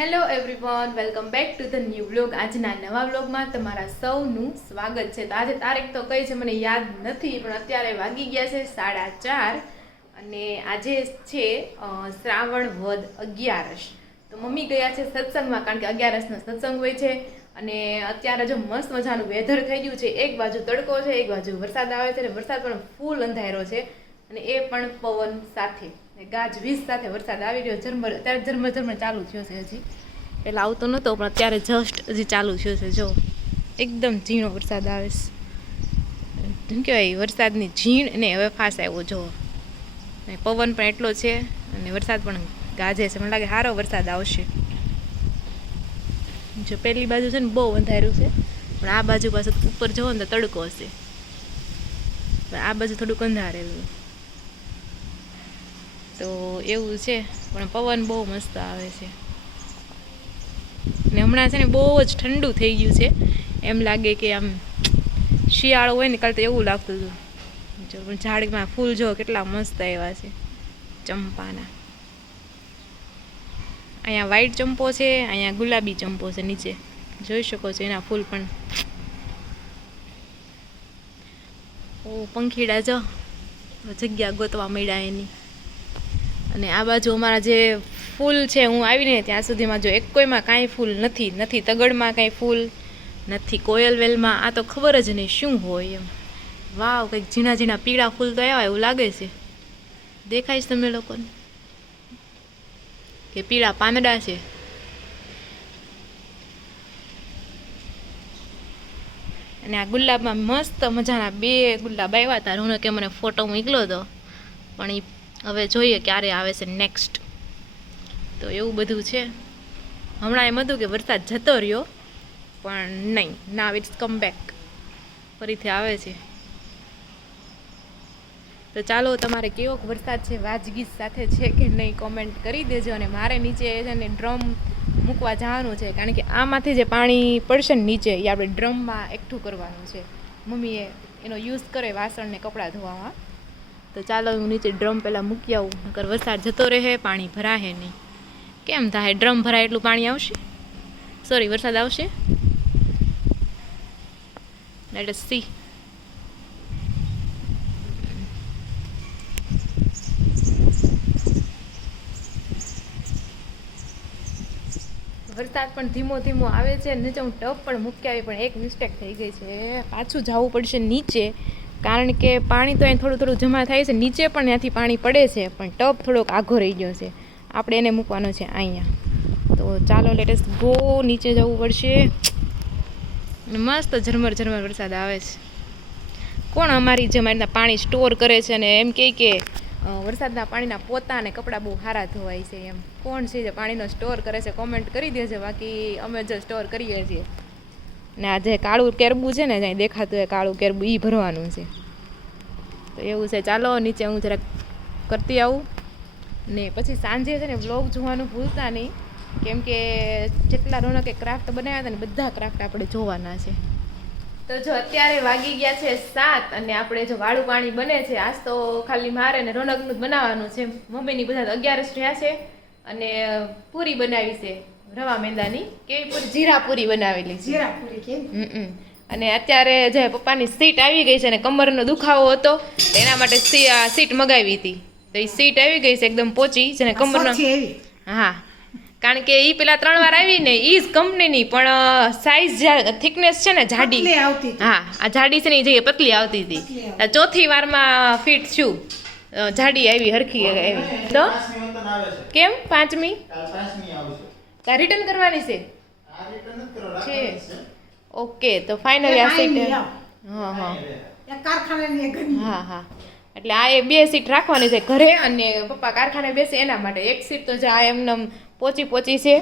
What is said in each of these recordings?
Hello everyone, welcome back to the new vlog. આજના નવા વ્લોગમાં તમારા સૌનું સ્વાગત છે. તો આજે તારીખ તો કઈ છે મને યાદ નથી, પણ અત્યારે વાગી ગયા છે 4:30 અને આજે છે શ્રાવણ વદ 11. તો મમ્મી ગયા છે સત્સંગમાં, કારણ કે 11નો સત્સંગ હોય છે. અને અત્યારે જો મસ્ત મજાનું વેધર થઈ ગયું છે. એક બાજુ તડકો છે, એક બાજુ વરસાદ આવે છે, અને વરસાદ પણ ફૂલ અંધારો છે, અને એ પણ પવન સાથે, ગાજવીજ સાથે વરસાદ આવી રહ્યો. ઝરમર અત્યારે ઝરમર ચાલુ થયો છે. હજી પહેલાં આવતો નહોતો, પણ અત્યારે જસ્ટ હજી ચાલુ થયો છે. જો એકદમ ઝીણો વરસાદ આવે છે. શું કહેવાય, વરસાદની ઝીણ ને હવે ફાસ આવ્યો. જો પવન પણ એટલો છે અને વરસાદ પણ ગાજે છે. મને લાગે સારો વરસાદ આવશે. જો પહેલી બાજુ છે ને બહુ અંધાર્યું છે, પણ આ બાજુ પાછું ઉપર જવો ને તો તડકો હશે. આ બાજુ થોડુંક અંધારેલું, તો એવું છે. પણ પવન બહુ મસ્ત આવે છે. ને હમણાં છે ને બહુ જ ઠંડુ થઈ ગયું છે. એમ લાગે કે આમ શિયાળો હોય ને કાલે તો એવું લાગતું હતું. જો ઝાડમાં ફૂલ જો કેટલા મસ્ત આવ્યા છે ચંપાના. અહીંયા વ્હાઈટ ચંપો છે, અહીંયા ગુલાબી ચંપો છે. નીચે જોઈ શકો છો એના ફૂલ પણ. ઓ પંખીડા જો જગ્યા ગોતવા મળ્યા એની. અને આ બાજુ અમારા જે ફૂલ છે, હું આવીને ત્યાં સુધીમાં જો એક કોઈમાં કાંઈ ફૂલ નથી. નથી તગડમાં કાંઈ ફૂલ નથી, કોયલ વેલમાં આ તો ખબર જ નહીં શું હોય એમ. વાવ, કંઈક ઝીણા ઝીણા પીળા ફૂલ તો આવ્યા એવું લાગે છે. દેખાય છે તમને લોકોને કે પીળા પાંદડા છે? અને આ ગુલાબમાં મસ્ત મજાના 2 ગુલાબ આવ્યા હતા. રોનકે મને ફોટો મોકલ્યો હતો, પણ એ હવે જોઈએ ક્યારે આવે છે નેક્સ્ટ. તો એવું બધું છે. હમણાં એમ હતું કે વરસાદ જતો રહ્યો, પણ નહીં, નાવ ઇટ્સ કમ બેક, ફરીથી આવે છે. તો ચાલો, તમારે કેવો વરસાદ છે, વાજગીજ સાથે છે કે નહીં, કોમેન્ટ કરી દેજો. અને મારે નીચે છે ને ડ્રમ મૂકવા જવાનું છે, કારણ કે આમાંથી જે પાણી પડશે ને નીચે, એ આપણે ડ્રમમાં એકઠું કરવાનું છે. મમ્મીએ એનો યુઝ કરે વાસણ ને કપડાં ધોવામાં. તો ચાલો હું નીચે ડ્રમ પહેલાં મૂકી આવું, નકર વરસાદ જતો રહે, પાણી ભરાશે નહીં. કેમ થાય? ડ્રમ ભરાય એટલું પાણી આવશે? સોરી, વરસાદ આવશે. Let S C. વરસાદ પણ ધીમો ધીમો આવે છે. નીચે હું ટબ પણ મૂકી આવી, પણ એક મિસ્ટેક થઈ ગઈ છે. પાછું જવું પડશે નીચે, કારણ કે પાણી તો અહીં થોડું થોડું જમા થાય છે. નીચે પણ ત્યાંથી પાણી પડે છે, પણ ટબ થોડોક આઘો રહી ગયો છે. આપણે એને મૂકવાનો છે અહીંયા. તો ચાલો લેટેસ્ટ ગો. નીચે જવું પડશે. મસ્ત ઝરમર ઝરમર વરસાદ આવે છે. કોણ અમારી જેમ રીતના પાણી સ્ટોર કરે છે અને એમ કહે કે વરસાદના પાણીના પોતા અને કપડાં બહુ સારા ધોવાય છે? એમ કોણ છે જે પાણીનો સ્ટોર કરે છે? કોમેન્ટ કરી દેજો. બાકી અમે જે સ્ટોર કરીએ છીએ ને આ જે કાળું કેરબું છે ને, જ્યાં દેખાતું હોય કાળું કેરબું, એ ભરવાનું છે. તો એવું છે. ચાલો નીચે હું જરાક કરતી આવું, ને પછી સાંજે છે ને વ્લોગ જોવાનું ભૂલતા નહીં, કેમ કે જેટલા રોનકે ક્રાફ્ટ બનાવ્યા હતા ને બધા ક્રાફ્ટ આપણે જોવાના છે. તો જો અત્યારે વાગી ગયા છે 7 અને આપણે જો વાળું પાણી બને છે. આજ તો ખાલી મારે ને રોનકનું જ બનાવવાનું છે. મમ્મીની બધા 11 રહ્યા છે, અને પૂરી બનાવી છે રવા મેંદાની. કેવી પૂરી? જીરા પૂરી બનાવેલી છે. જીરા પૂરી કેમ? અને અત્યારે જે પપ્પાની સીટ આવી ગઈ છે, અને કમરનો દુખાવો હતો, એના માટે સીટ મગાવી હતી. તો એ સીટ આવી ગઈ છે એકદમ પોચી, જેને કમરનો. હા, કારણ કે એ પેલા 3 વાર આવી ને, એ જ કંપનીની, પણ સાઈઝ થિકનેસ છે ને જાડી. હા, આ જાડી છે ને એ જગ્યાએ પતલી આવતી હતી. ચોથી વારમાં ફિટ છું, જાડી આવી, હરખી આવી. તો કેમ 5મી રિટર્ન કરવાની છે? ઓકે, તો ફાઇનલી આ સીટ. હા હા હા, એટલે આ 2 સીટ રાખવાની છે ઘરે, અને પપ્પા કારખાને બેસે એના માટે. એક સીટ તો આ એમને પોચી છે.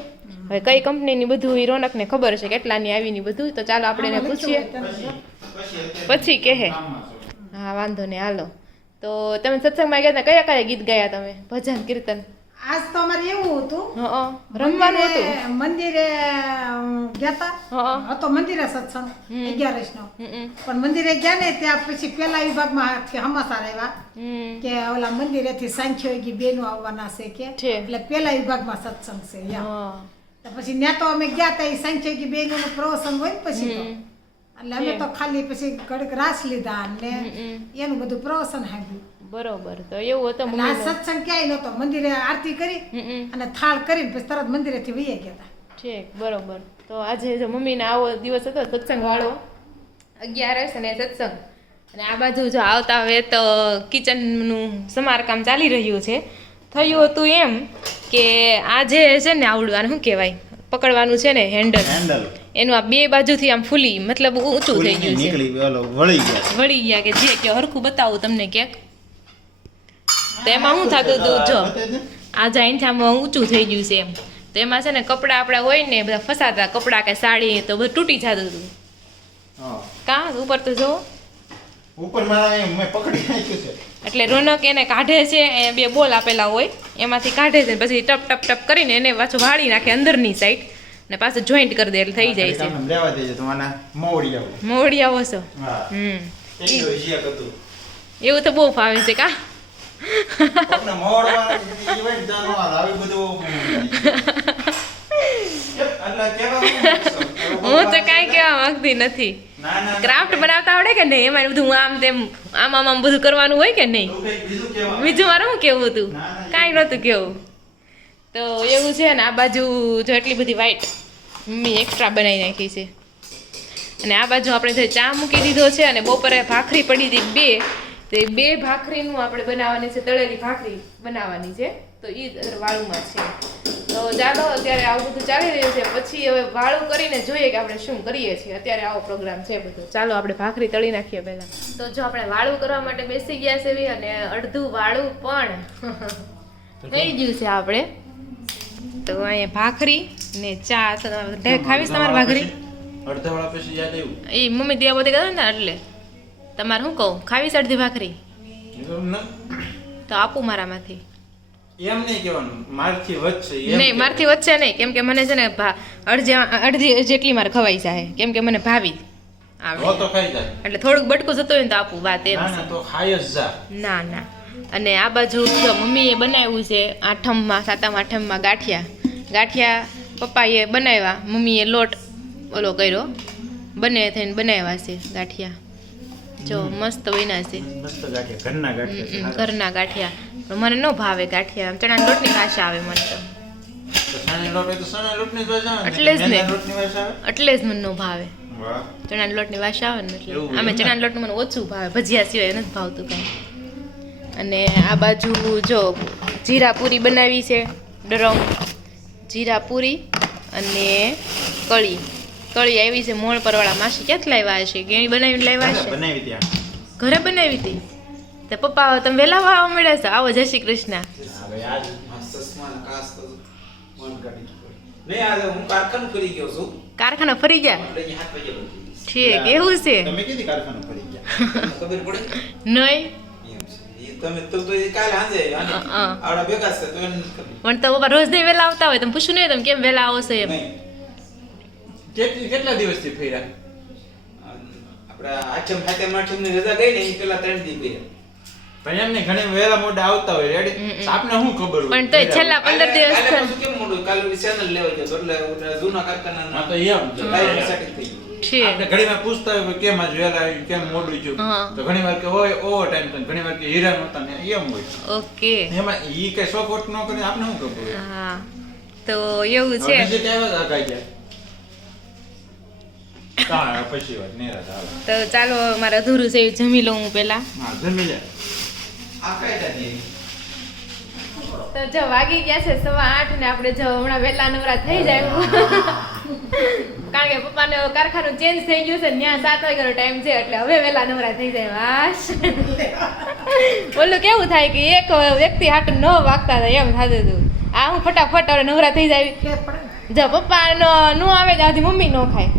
હવે કઈ કંપનીની બધું એ રોનકને ખબર છે, કેટલાની આવીની બધું. તો ચાલો આપણે એને પૂછીએ, પછી કહે. હા, વાંધો નહીં, હાલો. તો તમે સત્સંગમાં ગયા હતા, કયા ગીત ગાયા તમે? ભજન, કીર્તન? આજ તો અમારે એવું હતું, રમવાનું હતું. મંદિરે ગયા હતો, મંદિરે સત્સંગ 11 નો. પણ મંદિરે ગયા ને ત્યાં પછી પેલા વિભાગમાં સમાચાર આવ્યા કે ઓલા મંદિરેથી સાંખ્યો બેનો આવવાના છે કે, એટલે પેલા વિભાગમાં સત્સંગ છે. તો પછી ત્યાં તો અમે ગયા તા એ સાંચેકી બેનનું પ્રવચન હોય ને પછી તો એટલે અમે તો ખાલી પછી ઘડીક રાસ લીધા ને એનું બધું પ્રવચન સાંભળ્યું. બરોબર. તો એવું હતું એટલે આ સત્સંગ ક્યાંય નહોતો, મંદિરે આરતી કરી અને થાળ કરીને પછી તરત મંદિરેથી વહી ગયા હતા. ઠીક, બરોબર. તો આજે જો મમ્મીને આવો દિવસ હતો સત્સંગ વાળો 11 અને સત્સંગ, અને આ બાજુ જો આવતા હવે તો કિચનનું સમારકામ ચાલી રહ્યું છે. થયું હતું એમ કે આ જે છે ને આવડવાનું શું કહેવાય પકડવાનું છે ને હેન્ડલ, એનું આ બે બાજુથી આમ ફૂલી મતલબ ઊંચું થઈ ગયું છે, વળી ગયા કે જે કે હરખું બતાવું તમને ક્યાંક. તો એમાં શું થતું હતું જો આ જાઈનથી આમ ઊંચું થઈ ગયું છે એમ, તો એમાં છે ને કપડાં આપણા હોય ને બધા ફસાતા કપડાં કે સાડી તો બધું તૂટી જતું હતું. કા ઉપર તો જો ઉપર મારા મેં પકડી નાખ્યું છે. એટલે રોનક એને કાઢે છે, એ બે બોલ આપેલા હોય એમાંથી કાઢે છે, પછી ટપ ટપ ટપ કરીને એને પાછું વાળી નાખે અંદરની સાઈડ ને પાછું જોઈન્ટ કરી દે એટલે થઈ જાય છે. લેવા દેજો તમારા મોવડિયાઓ. મોવડિયાઓ છો. એવું તો બહુ ફાવે છે કા. કોકને મોવડવા ઈવન જાનો આવી બધું હું તો કાંઈ કહેવા માંગતી નથી. ક્રાફ્ટ બનાવતા આવડે કે નહીં? એમાં બધું આમ તેમ આમ આમ આમ બધું કરવાનું હોય કે નહીં? બીજું મારે શું કેવું હતું? કાંઈ નહોતું કેવું. તો એવું છે ને આ બાજુ જો એટલી બધી વ્હાઈટ મમ્મી એક્સ્ટ્રા બનાવી નાખી છે, અને આ બાજુ આપણે જે ચા મૂકી દીધો છે અને બપોરે ભાખરી પડી હતી બે, તો એ બે ભાખરીનું આપણે બનાવવાની છે, તળેલી ભાખરી બનાવવાની છે. તો એ વાળુમાં છે. તો ચાલો અત્યારે આવું બધું ચાલી રહ્યું છે, પછી હવે વાળું કરીને જોઈએ કે આપણે શું કરીએ છીએ. અત્યારે આવો પ્રોગ્રામ છે બધો. ચાલો આપણે ભાખરી તળી નાખીએ પહેલા. તો જો આપણે વાળું કરવા માટે બેસી ગયા છે અને અડધું વાળું પણ થઈ ગયું છે આપણે. તો અહીંયા ભાખરી ને ચા ખાવીશ તમારે ભાખરી? અડધા વાળા પછી યાદ આવ્યું એ મમ્મી ત્યાં બધે કહે ને એટલે તમારે શું કહું ખાવીશ અડધી ભાખરી તો આપું મારામાંથી. એમ નહીં કહેવાનું મારથી વધશે નહીં, મારથી વધશે નહીં, કેમ કે મને છે ને અડધી જેટલી મારે ખવાઈ જાય, કેમ કે મને ભાવી આવડે તો ખાઈ જાય એટલે થોડુંક બટકું જતું હોય ને તો આપું વાત એમ ના તો ખાઈ જ જા. ના ના. અને આ બાજુ જો મમ્મીએ બનાવ્યું છે આઠમમાં સાતમ આઠમમાં ગાંઠિયા પપ્પાએ બનાવ્યા, મમ્મીએ લોટ ઓલો કર્યો, બંને થઈને બનાવ્યા છે ગાંઠિયા. જો મસ્ત બન્યા છે, મસ્ત ગાંઠિયા, ઘરના ગાંઠિયા. પણ મને ન ભાવે ગાંઠિયા, ચણાના લોટની ભાષા આવે મને તો. એટલે જ ને, એટલે જ મને ન ભાવે. ચણાના લોટની વાસા આવે ને એટલે આમે ચણાના લોટનું મને ઓછું ભાવે, ભજીયા સિવાય નથી ભાવતું કાંઈ. અને આ બાજુ જો જીરા પૂરી બનાવી છે, ડરમ જીરા પૂરી અને કળી આવી છે મોણ પરવાળા માસી. ક્યાંથી લાવ્યા છે? ગેણી બનાવીને લાવ્યા છે? બનાવી ત્યાં ઘરે બનાવી હતી. તો પપ્પા તમે વહેલા વાવા મળ્યા છો? આવો, જય શ્રી કૃષ્ણ. કારખાના ફરી ગયા? ઠીક, એવું છે? તમે કીધી કારખાનું ફરી ગયા ખબર પડે નહીં તમે તો કાલ હાંજે આવડા ભેગા છે તો એને પણ તો પપ્પા રોજ નહીં વહેલા આવતા હોય? તમે પૂછ્યું નહીં તમે કેમ વહેલા આવો છો એમ? કેટલા દિવસથી ફર્યા? આપડા આઠમ હાથમ ની રજા ગઈ ને એ પેલા 3 દી ગયા. પણ એમને ઘણી વહેલા મોડા આવતા હોય રેડી, આપને શું ખબર હોય? પણ તોય છેલ્લા 15 દિવસ કેમ મોડું કાલે ચેનલ લેવા ગયો એટલે જૂના કારખાના તો એમ ડાયરેક્ટ સેટિંગ થઈ ગયું. આપણે ઘણીવાર પૂછતા હોય કેમ આજ વહેલા આવી, કેમ મોડું થયું, તો ઘણીવાર કે હોય ઓવર ટાઈમ તો ઘણીવાર કે હીરા નહોતા ને એમ હોય. ઓકે, એમાં ઈ કઈ સપોર્ટ ન કરે આપને શું ખબર હોય? હા, તો એવું છે. બીજે કેવા આગાઈ જાય કા પછી વાત નેરા આવે. તો ચાલો મારે અધૂરું છે જમી લઉં હું પહેલા. હા, જમી લે. આ કઈ દાદી તો જો વાગી ગયા છે 8:15 ને આપણે જો હમણાં વહેલા નવરા થઈ જાય કારણ કે પપ્પાને કારખાનું ચેન્જ થઈ ગયું છે, ત્યાં 7 વાગ્યાનો ટાઈમ છે એટલે હવે વહેલા નવરા થઈ જાય. વાસ ઓલું કેવું થાય કે એક વ્યક્તિ હાટ 9 વાગતા હતા એમ થતું હતું. આ હું ફટાફટ હવે નવરા થઈ જાય. જો પપ્પા નો આવે ત્યાંથી મમ્મી ન ખાય,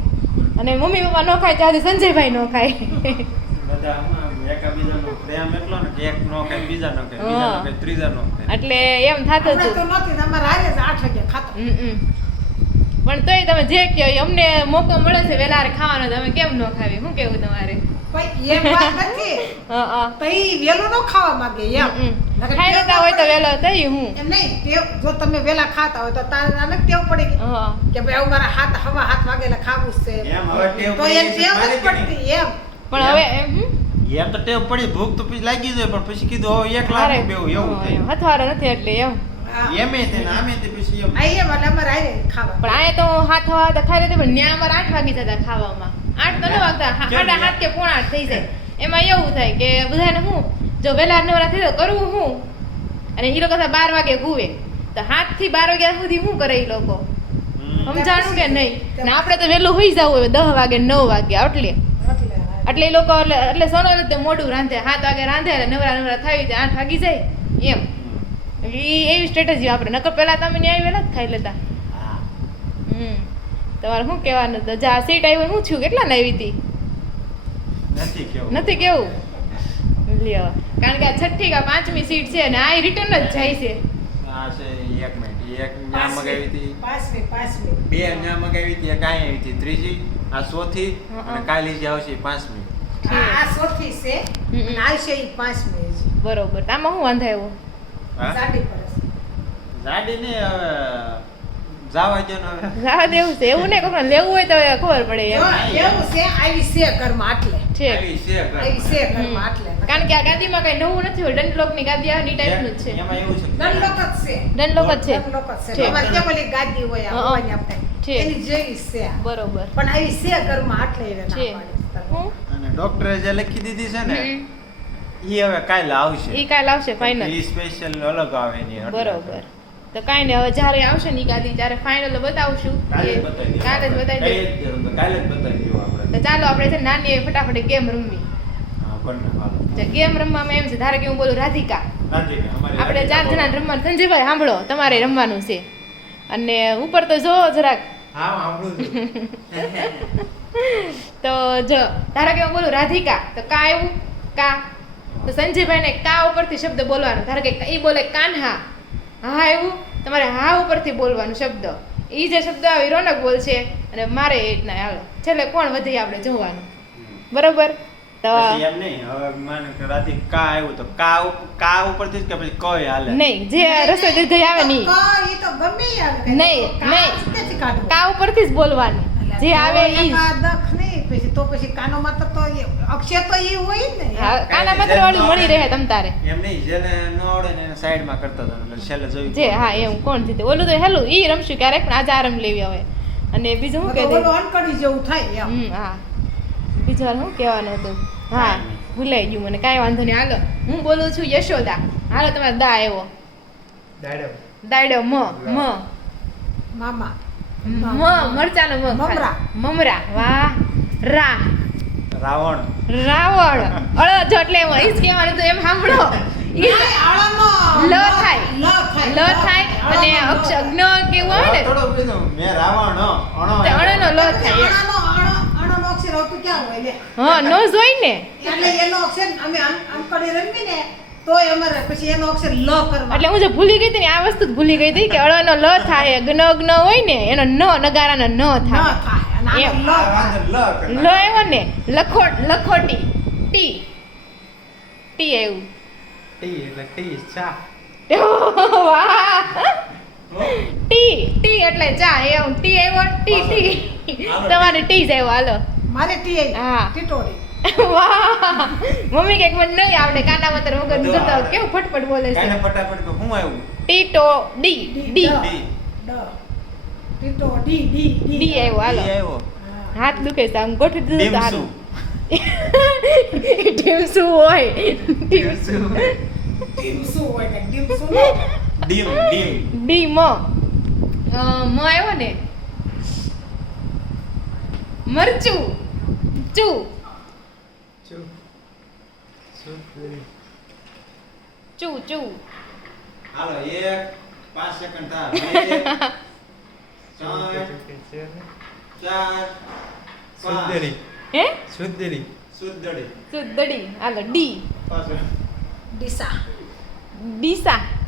અને મમ્મી પપ્પા ન ખાય ત્યાંથી સંજયભાઈ ન ખાય. એટલે એમ થતું હતું. પણ તોય તમે જે કહો અમને મોકો મળે છે વહેલા ખાવાનો, તમે કેમ ન ખાવી? શું કેવું તમારે? નકર ખાઈ ટેવ લેતા હોય તો પડે. વેલો થઈ હું એમ નહીં ટેવ જો તમે વેલા ખાતા હોય તો તારે આને ટેવ પડી ગઈ હા કે ભાઈ આવું મારા હવા 7 વાગે ખાવું જ છે એમ હવે ટેવ તો પડી એ ગઈ છે, ટેવ મારી નથી કે નહીં? પડતી એમ પણ હવે એમ એમ તો ટેવ પડી, ભૂખ તો પછી લાગી જાય, પણ પછી કીધું હવે એક મારે લાખ બેવું એવું થાય. હથવારો નથી એટલે એમ એમે તે ને આમે તે પછી એમ. આ એમ એટલે અમારે આયે ખાવા પણ આયા તો હાથ વાગતા ખાઈ લેતી પણ ન્યા અમારે 8 વાગી જતા ખાવામાં 8 તો ન વાગતા કેમ? 7:30 કે 7:45 થઈ જાય એમાં એવું થાય કે બધાને હું જો વેલા નવરા થઈ તો કરવું હું અને ઈ લોકો 12 વાગે ગુવે તો 7 થી 12 વાગ્યા સુધી શું કરે ઈ લોકો સમજાણું કે નહીં ને આપણે તો વહેલું હોઈ જવું હોય 10 વાગે 9 વાગે એટલે એ લોકો એટલે સોનો રીતે મોડું રાંધે 7 વાગે રાંધે એટલે નવરા થાય તો 8 વાગી જાય એમ ઈ એવી સ્ટ્રેટેજી આપણે નકર પેલા તમે ન્યાય વેલા જ ખાઈ લેતા હા. તમારે શું કહેવાનું તો જા સીટ આવી હું છું કેટલા ને આવી હતી નથી કેવું. નથી કેવું લ્યો કારણ કે આ છઠ્ઠી કા 5મી સીટ છે ને આ રિટર્ન જ જાય છે આ છે એક મિનિટ, એક ન્યા મગાવી હતી, પાંચમી બે ન્યા મગાવી હતી, એક અહીં આવી હતી, ત્રીજી આ ચોથી અને કાલે જે આવશે એ 5મી. આ ચોથી છે અને આવશે ઈ 5મી છે બરોબર તો આમાં શું વાંધો આવ્યો હા? સાડી પર છે. ગાડીને હવે જાવા દો ને હવે. જવા દેવું છે એવું નહીં કોકને લેવું હોય તો ખબર પડે જો એમ એવું છે આવી છે ઘરમાં આટલે છે આવી છે ઘર. આવી છે ઘરમાં આટલે કારણ કે આ ગાદીમાં કઈ નવું નથી હોય દંડલોક ની ગાદી આવે ને ટાઈપનું જ છે એમાં એવું છે કે દંડલોક જ છે દંડલોક જ છે દંડલોક જ છે છે. તમારે કેમ ઓલી ગાદી હોય આ હા. ભવાની આપણે છે. એની જેવી જ છે આ. બરોબર પણ આવી છે ઘરમાં આટલે એને ના છે પાડી. હું અને ડોક્ટરે જે લખી દીધી છે ને હમ. ઈ હવે કાલે આવશે. ઈ કાલ આવશે ફાઇનલ ઈ સ્પેશિયલ અલગ આવે એની એટલે. બરોબર તો કાંઈ નહીં હવે જ્યારે આવશે ને ઈ ગાદી ત્યારે ફાઇનલ બતાવશું કાલે જ કે બતાવી દઈએ. કાલે જ બતાવી દઈએ. કાલે જ બતાવી દઈએ આપણે. તો ચાલો આપણે છે ને નાની એવી ફટાફટ ગેમ રમવી હા, બંને હાલો. તો ગેમ રમવામાં એમ છે ધારો કે હું બોલું રાધિકા રાધિકા, અમારી આપણે 4 રાધિકા જણા રમવાનું સંજયભાઈ સાંભળો તમારે રમવાનું છે અને ઉપર તો જો જરાક હા, સાંભળું છું. તો જો ધારો કે હું બોલું રાધિકા તો કા આવ્યું કા તો સંજયભાઈને કા ઉપરથી શબ્દ બોલવાનો ધારો કે ઈ બોલે કાન્હા હા આવ્યું તમારે હા ઉપરથી બોલવાનું શબ્દ ઈ જે શબ્દ આવે ઈ રોનક બોલશે અને મારે એ રીતના હાલો છેલ્લે કોણ વધી આપણે જોવાનું બરોબર તો પછી એમ નહીં, હવે માનો કે રાધિકા આવ્યું તો કા ઉપરથી જ કે પછી કઈ હાલે? નહીં જે રસોઈ દીર્ઘ આવે ને ઈ. ઈ તો ગમે ઈ આવે કે નહીં, કા નહીં. રસ્તેથી કાઢવું. કા ઉપરથી જ બોલવાનું જે આવે ઈ જ. કા દખ નહીં પછી તો પછી કાનો માત્ર તો અક્ષર તો ઈ હોય જ ને હા, કાના માત્ર વાળું મળી રહે તમ તારે એમ નહીં, જેને ન આવડે ને એને સાઈડમાં કરતા હતા એટલે છેલ્લે જોયું. જે હા એમ કોણ જીતે ઓલું તો હેલું ઈ રમશું ક્યારેક પણ આજે આ રમ લેવી હવે અને બીજું શું તો કહે ઓલું અનકડી જેવું થાય એમ હા બીજું હાલ શું કહેવાનું હતું હા ભૂલાઈ ગયું મને કાંઈ વાંધો નહીં હાલો હું બોલું છું યશોદા હાલો તમારે દા આવ્યો દાડો મ મામા મરચાનો મ મમરા. મમરા વાહ રા રાવણ. રાવણ અળ જો એટલે એમ ઈ જ કહેવાનું હતું એમ સાંભળો ઈ નહીં, આળાનો લ થાય. લ થાય અને આળાનો લ. અક્ષ જ્ઞ કેવું આવે ને થોડો કીધું, મેં રાવણ અણો તે અણનો લ થાય એમ. આળાનો અક્ષર હોતું ક્યાં હોય લે હા નો જોઈ ને એટલે એનો અક્ષર અમે અનકડી રમી ને તોય અમારે પછી એનો અક્ષર લ કરવા એટલે હું જે ભૂલી ગઈ હતી ને આ વસ્તુ જ ભૂલી ગઈ હતી કે અળનો લ થાય જ્ઞ જ્ઞ હોય ને એનો ન નગારાનો ન ન થાય થાય અને એમ. આનો લ થાય. લ આવ્યો ને લખોટી ટી ટી આવ્યું ટી એટલે ટી ચા. વાહ ટી એટલે ચા એમ ટી આવ્યો ટી તમારે ટી જ આવ્યો હાલો મારે ટી હા. ટીટોડી વાહ મમ્મી કે મને નહીં આવડે કાના માતર વગર જતો કેવું ફટફટ બોલે છે કાંઈને ફટાફટ કહો, શું આવ્યું? ટીટો ડી ડી ડી. ટીટો ડી ડી ડી આવ્યો હાલો ડી આવ્યો. હાથ દુખે છે આમ ગોઠવી દીધું તો ડીમસુ. હારું ટીમ શું હોય ડીમસુ. ડીમસુ હોય ને ડીમસુ ડીમ. ડી મ આવ્યો ને મરચું ચુ ચુ હાલો, 5 સેકન્ડ થાય. 4 હે સુદ્દડી. સુદડી હાલો ડી પાછળ. ડીસા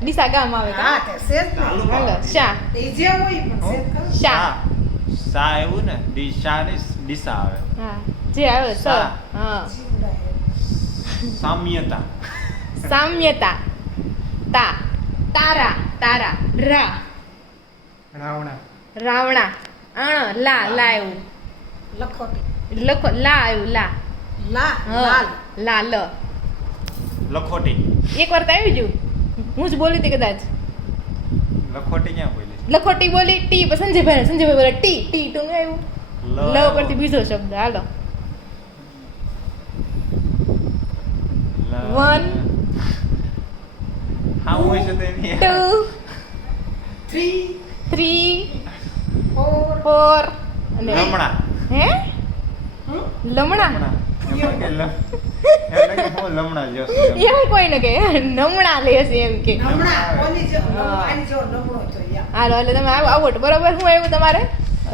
ડીસા ગામ આવે હા તે સેજ ને ચાલુ હાલો શા એ જે હોય પણ સેજ કરો શા સા આવ્યું ને, ડીસા ને ડીસા આવે. હા જે આવે સ શા. હા સામ્યતા. સામ્યતા તા તારા તારા રા રાવણા રાવણા લા લા એવું લખોટી લખો લા આવ્યું લા લા હ લાલ લા લ લખોટી એકવાર તો આવી ગયું હું જ બોલી હતી કદાચ લખોટી ક્યાં બોલી લખોટી બોલી ટી પછી સંજયભાઈ બોલે ટી ટી ટુ ને આવ્યું લ પરથી બીજો શબ્દ હાલો 1 હા હું છે તેની 2 3 3 4 4 અને લમણા હે લમણા એમાં કે એમ કે હું લમણા જો એમ કોઈ ને કે નમણા લેશે એમ કે હમણાં ઓલી જો આની જો નબળો તો યા હાલો એટલે તમે આવો બરોબર શું આવ્યું તમારે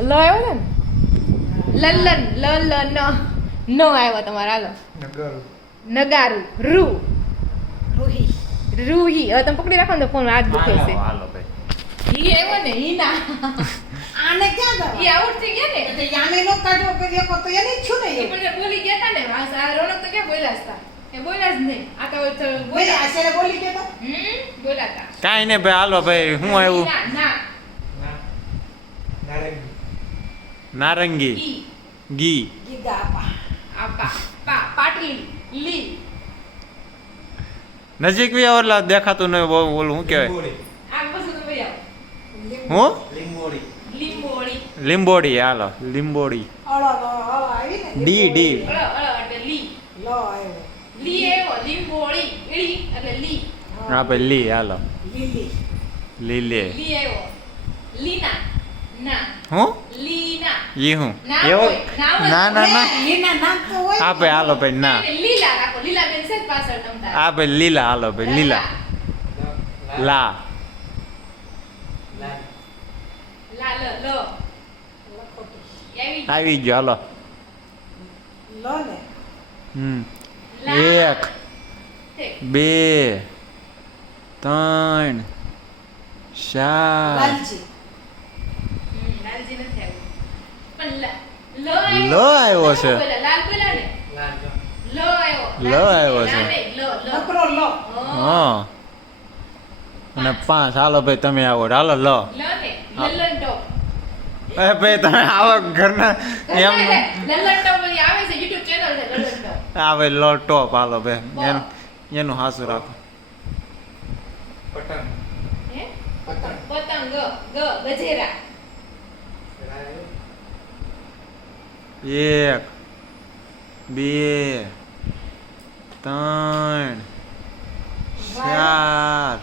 લ આવ્યો છે ને લલ્લન લ લ ન આવ્યો તમારે હાલો નગર નગારું રૂ રૂહી રૂહી હવે તમે પકડી રાખો ને તો ફોન હાથ દુખે છે હાલો ભાઈ ઈ આવ્યો ને હીના આને ક્યાં દવા ઈ આઉટ થઈ ગયા ને એટલે યાને નો કાઢો કે એક તો એને જ છું ને ઈ પણ બોલી ગયા તા ને આ રોનક તો ક્યાં બોલ્યા હતા એ બોલ્યા જ નહીં આ તો બોલી બોલ્યા આશરે બોલી કે તો બોલ્યા હતા કાઈ ને ભાઈ હાલો ભાઈ શું આવ્યું ના નારંગી ઈ ગી ગીગા આપા આપા પાટલી લી નજીક બી ઓલા દેખાતું નહીં બહુ ઓલું શું કહેવાય આ પછી તો ભાઈ આવો હું લીંબોળી લીંબોડી હાલો લીંબોડી અળો આવી ને ડી ડી અળ એટલે લી લો આવ્યો લી આવ્યો લીંબોળી ઈળી એટલે લી હા ભાઈ લી હાલો લીલી લીલે લી આવ્યો લીના ના હું લીના ઈ હું ના એવો હોય, ના હોય. ના ના ના લીના નામ તો હોય હા ભાઈ હાલો ભાઈ ના લીલા રાખો લીલા બેન છે જ પાછળ તમતાર હા ભાઈ લીલા હાલો ભાઈ લીલા લા લા લ લખોટી આવી આવી ગયો હાલો લો ને લા. એક ઠીક. 2 3 4 લાલજી લાલજી નથી આવ્યું પણ લ આવ્યો છે. લાલ બોલા ને લ આવ્યો લ આવ્યો છે. લાલ નહીં, લ નકરો લો હા અને 5 હાલો ભાઈ તમે આવો હાલો લ લ ને લલ્લન ટોપ એ ભાઈ તમે આવો ઘરના એમ લલ્લન ટોપ બધી આવે છે YouTube ચેનલ છે લલ્લન ટોપ હા ભાઈ લો ટોપ હાલો ભાઈ એનું હાસું રાખો હે પતંગ ગજેરા 1 2 3 4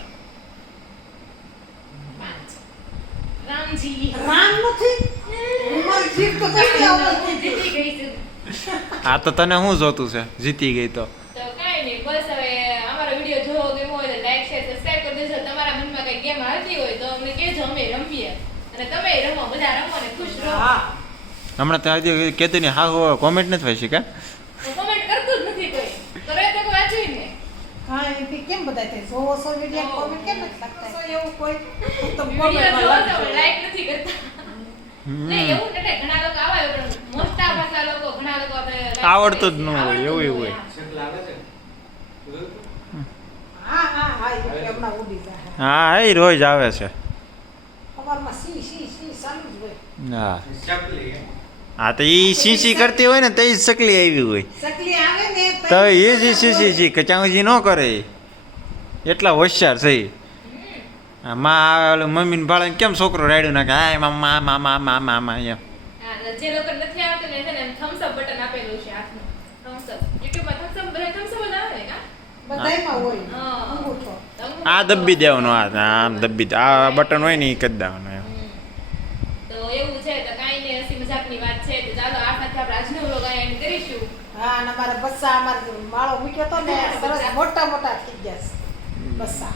રામજી રામ નથી ઉમર જીત તો કઈ આવડતી જીતી ગઈ છે આ તો તને શું જોતું છે જીતી ગઈ તો તો કાંઈ નહીં બસ હવે અમારો વિડીયો જોવો ગમ્યો હોય તો લાઈક શેર સબસ્ક્રાઇબ કરી દેજો તમારા મનમાં કઈ ગેમ હાલતી હોય તો અમને કહેજો અમે રમીએ અને તમે રમો બધા રમો ને ખુશ રહો હા હમણાં ત્યાં કહેતી ને હા કોમેન્ટ નથી થઈ શકા કોમેન્ટ કરતું જ નથી કોઈ કરે તો કોઈ વાંચ્યું ને હા એથી કેમ બધા તે જોવો છો વિડિયો કોમેન્ટ કેમ નથી લખતા એવું કોઈ તો વિડીયો જોવો કોમેન્ટ તો લાઈક નથી કરતા નહીં એવું નથી ઘણા લોકો આવે પણ મોટા ભાષા લોકો ઘણા લોકો આવડતું જ ન હોય, એવું હોય. હા હા હા એ હમણાં ઉડી જાય હા એ રોજ આવે છે સવારમાં સી ચાલુ જ હોય હા હા તો એ સીસી કરતી હોય ને તો જ સકલી આવી હોય સકલી આવે ને તો એ જ સીસી કચાંગજી ન કરે એટલા હોશિયાર છે માં મમ્મી ને ભાળે કેમ છોકરો રાડ્યું નાખે હા મામા મામા મામા મામા એમ જે લોકો નથી આવતું ને એને થમ્સ અપ બટન આપેલું છે હાથનું થમ્સ અપ YouTube માં થમ્સ અપ જ આવે કા બધાયમાં હોય હા. અંગૂઠો આ દબ્બી દેવાનો આમ દબ્બી આ બટન હોય ને એ કરી દેવાનું એમ તો એવું છે તો કાંઈ નહીં હસી મજાકની વાત છે તો ચાલો આ સાથે આપણે આજનો વ્લોગ અહીં end કરીશું હા અને અમારા બચ્ચા અમારે માળો મૂક્યો તો ને સરસ મોટા મોટા થઈ ગયા છે બચ્ચા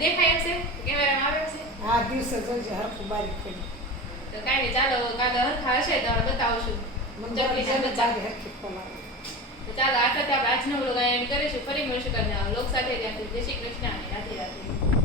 દેખાય છે કેમેરામાં આવે છે હા દિવસે જોઈજો હરખું બારીક કરી તો કાંઈ નહીં ચાલો કાલે હરખા હશે તો આપણે બતાવશું મને ચકલીના જલ્દી બચ્ચા. બારી હરખી ખોલાવો તો ચાલો આ સાથે આપણે આજનો વ્લોગ અહીં end કરીશું ફરી મળીશું કાલે વ્લોગ સાથે ત્યાંથી જય શ્રી કૃષ્ણ અને રાધે રાધે